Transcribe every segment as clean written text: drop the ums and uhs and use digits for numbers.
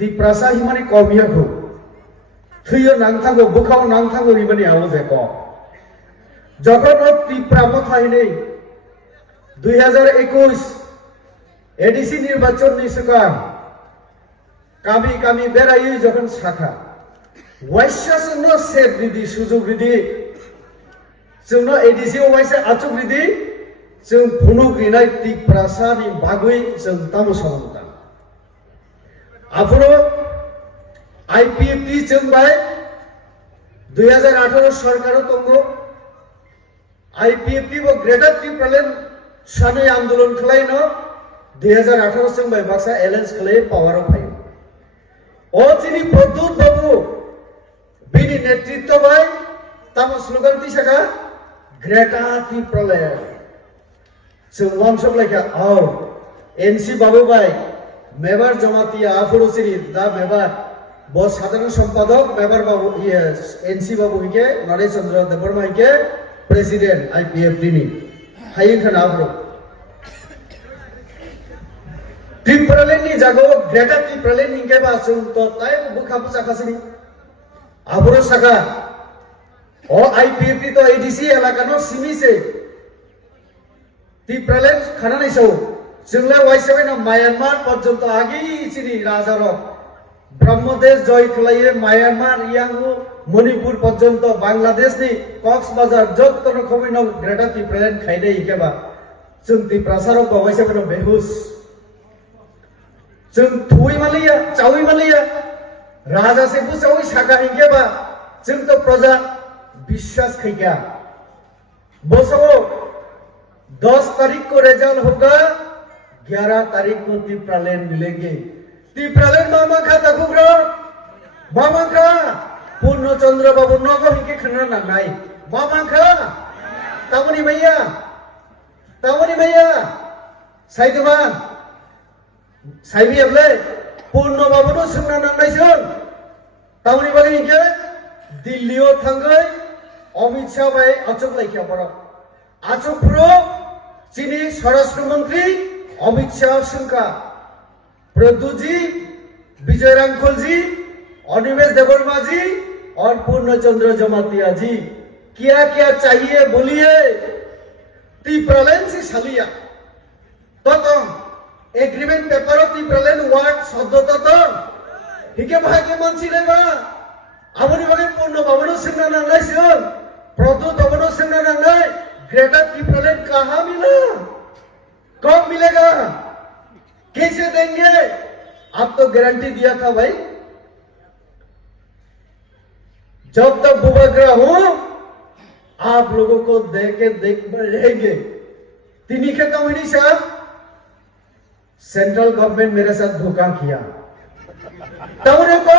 ত্রিপ্রাসা হিমানি কমিয়াখো থুইও নাংথাগো বুখাও নাংথাগো হিমানি আওয়াজে ক যখন ও ত্রিপ্রাম থাইনে 2021 এডিসি নির্বাচন নিসকাম কামি কামি বেড়াই যখন শাখা ওয়াইসাসন সেট রিদি সুযোগ রিদি जोंनो एडिसि वाइसे आचुक रिदि जों फुनुक रिनाय ত্রিপ্রাসাनि बागै जों तामु सामता आफुरो आईपीएफटी जों बाय 2018 सरकारो तंगो आईपीएफटी बो ग्रेटर ত্রিপ্রালেন सानै आंदोलन खलायनो 2018 जों बाय बाक्सा एलायंस खलाय पावाराव फायो ओ चिनि प्रद्युत बाबू बिनि नेतृत्व बाय तामु स्लोगान तिसाका ग्रेटा ত্রিপ্রালেন जों वामसब लायका आओ एनसी बाबू बाय मेबर जमातिया आफुरसिरी दा मेबर बो साधारण सम्पादक मेबर बाबू एनसी बाबू हिके नरेश चंद्र देबबर्मा हिके प्रेसिडेंट आईपीएफटी नि हायिन खाना आफुर ত্রিপ্রালেন नि जागो ग्रेटा ত্রিপ্রালেन हिके बा जों तो ताय बुखाबु जाखासिनि आफुर सागा ओ आईपीएफटी तो एडीसी एलाकानो सिमिसे ত্রিপ্রালেন खाना नायसौ जोंला वाइसेबायना म्यानमार पर्यन्त आगि चिनि राजार ब्रह्मदेश जय खलाये म्यानमार यांगु मणिपुर पर्यन्त बांग्लादेशनि कक्सबाजार जत्तन खमिनो ग्रेटा ত্রিপ্রালেন खायदे इकेबा जों ত্রিপ্রাসাरो गवाइसेबायना बेहुस जों थुई मालिया चावई मालिया राजा से बुचावई सागा हिकेबा जों तो प्रजा विश्वास खैया बसो 10 तारीख को रिजल्ट होगा 11 तारीख को ত্রিপ্রালেন मिलेंगे ত্রিপ্রালেন मामा खा तकुग्र मामा खा पूर्णचंद्र बाबू नगो हिके खना नानाय मामा खा तामनि भैया साइदमान साइबि अबले पूर्ण बाबू नो सोंना नांनाय जों तामनि बागै हिके दिल्लीयाव थांगै अमित शाह भाई अचक लाइखिया बर आचक प्रो चीनी स्वराष्ट्र मंत्री अमित शाह सिंह प्रद्युत जी विजय रांखल जी अनिमेष देबबर्मा जी और पूर्णचंद्र जमातिया जी क्या क्या चाहिए बोलिए ত্রিপ্রালেন से सालिया तो एग्रीमेंट पेपर ত্রিপ্রালেন वार्ड शब्द तो हिके भागे मानसि लेबा आबनि बागै पूर्ण बाबनो सिंना नांनाय जों प्रद्युत बाबनो सिंना नांनाय ग्रेटर ত্রিপ্রালেন कहाँ मिला कब मिलेगा कैसे देंगे आप तो गारंटी दिया था भाई जब तक बुबाग्रा हूं आप लोगों को देख रहेंगे तिनी के कम्युनी साहब सेंट्रल गवर्नमेंट मेरे साथ धोखा किया तवरे को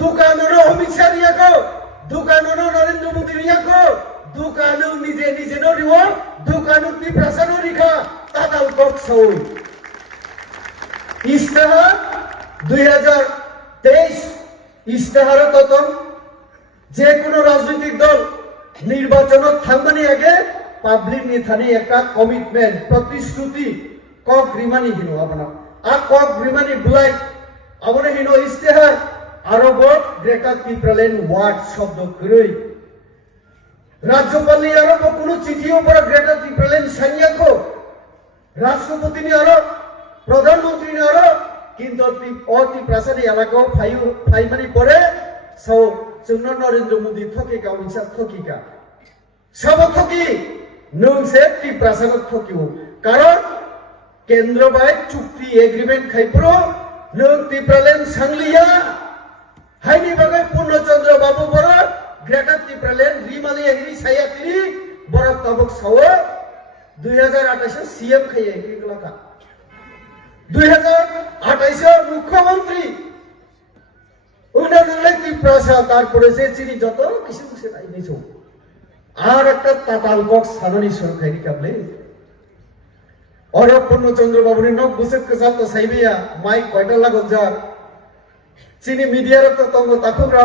दुकानों अमित शाह रिया को दुकानों नरेंद्र मोदी रिया को दुकानों निजे निजे नो रिवो दुकानों ত্রিপ্রাসানো रिखा तादाल कोक सौई इस्तेहार 2023 इस्तेहार ततम जे कोनो राजनीतिक दल निर्वाचन थांगमानि आगे पाब्लिक नि थानि एका कमिटमेंट प्रतिश्रुति कक रिमानि हिनो आपना आ कक रिमानि बुलाई आबने हिनो इस्तेहार आरोबत ग्रेटा ত্রিপ্রালেন वार्ड शब्द गरै राज्यपालनि आरो कोनो चिठियो पर ग्रेटा ত্রিপ্রালেন सानियाखौ राष्ट्रपतिनि आरो प्रधानमंत्री आरो किन्तु ত্রিপ্রাসানি एलाकायाव फाइमानि परे सौ जोंनो नरेंद्र मोदी थकिका उनसा थकिका सब थकी नोंसे ত্রিপ্রাসাनो थकियो कारण केंद्र बाय चुक्ति एग्रीमेंट खाइप्रो नों ত্রিপ্রালেন सांलिया हाइनि बागै पूर्णचंद्र बाबू बर ग्रेटा ত্রিপ্রালেন रिमाली एग्री सायातिनि बरक तबक सावो 2028 सीएम खाइए एग्रीगलाका 2028 मुख्यमंत्री उन्नयन ত্রিপ্রাসা তারপরে যে চিনি যত কিছু কিছু নাই নিছো আর একটা তাতাল বক্স সাননি সরকারি কাবলে और पूर्णचंद्र बाबूनि नक बुसेक कसाल तो साइबिया माइ कयटा लागक जा चिनी मीडिया रे तो तंग ताखुग्रा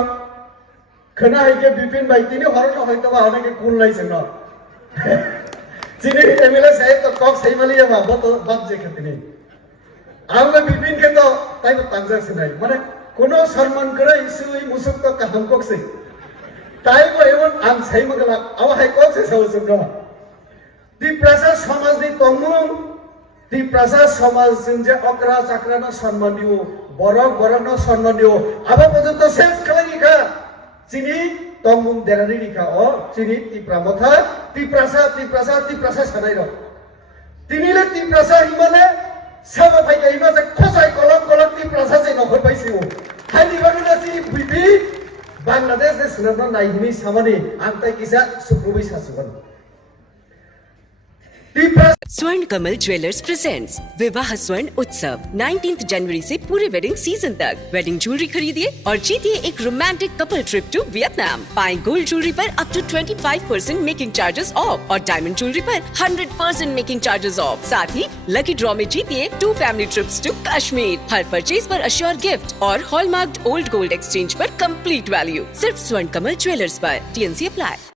खना हाइके बिपिन भाई तिनि हरनो हयतोबा हनेके कुन लाइसे न चिनी एमएलए साहेब तो कक साइमालिया बा बत बात जे खतिनि আমরা বিপিন কেন্দ্র তাই তাংজাসে নাই মানে কোনো সম্মান করে ইসুই মুসুক তো কাহাম ককছে তাই এমন আম সাই মগলা আও হাই ককছে সাউসুক দ তিপ্রাসা সমাজনি তমুং তিপ্রাসা সমাজ যে অকরা চাকরানো সম্মান দিও বরক সম্মান দিও আবার পর্যন্ত শেষ খালাইখা চিনি তমুং দেরানি রিখা ও চিনি তিপ্রামথা তিপ্রাসা সানাই র তিনিলে তিপ্রাসা হিমালে সাবা ফাইকা হিমা যে খসাই কলক তিপ্রাসা যে নহর পাইছিও হাইনি বাগনা চিনি বিপি বাংলাদেশ যে সুনামনা নাইহিনি সামানি আন্তাই কিসা সুপ্রবি সাসুগন स्वर्ण कमल ज्वेलर्स प्रेजेंट्स विवाह स्वर्ण उत्सव 19 जनवरी से पूरे वेडिंग सीजन तक वेडिंग ज्वेलरी खरीदिए और जीतिए एक romantic couple trip to Vietnam. पाएं गोल्ड ज्वेलरी पर up to 25% making charges off और डायमंड ज्वेलरी पर 100% मेकिंग चार्जेस ऑफ। साथ ही लकी ड्रॉ में जीतिए 2 फैमिली ट्रिप्स टू कश्मीर। हर परचेज पर अश्योर गिफ्ट और हॉलमार्क्ड ओल्ड गोल्ड एक्सचेंज पर कंप्लीट वैल्यू सिर्फ स्वर्ण कमल ज्वेलर्स पर। TNC apply.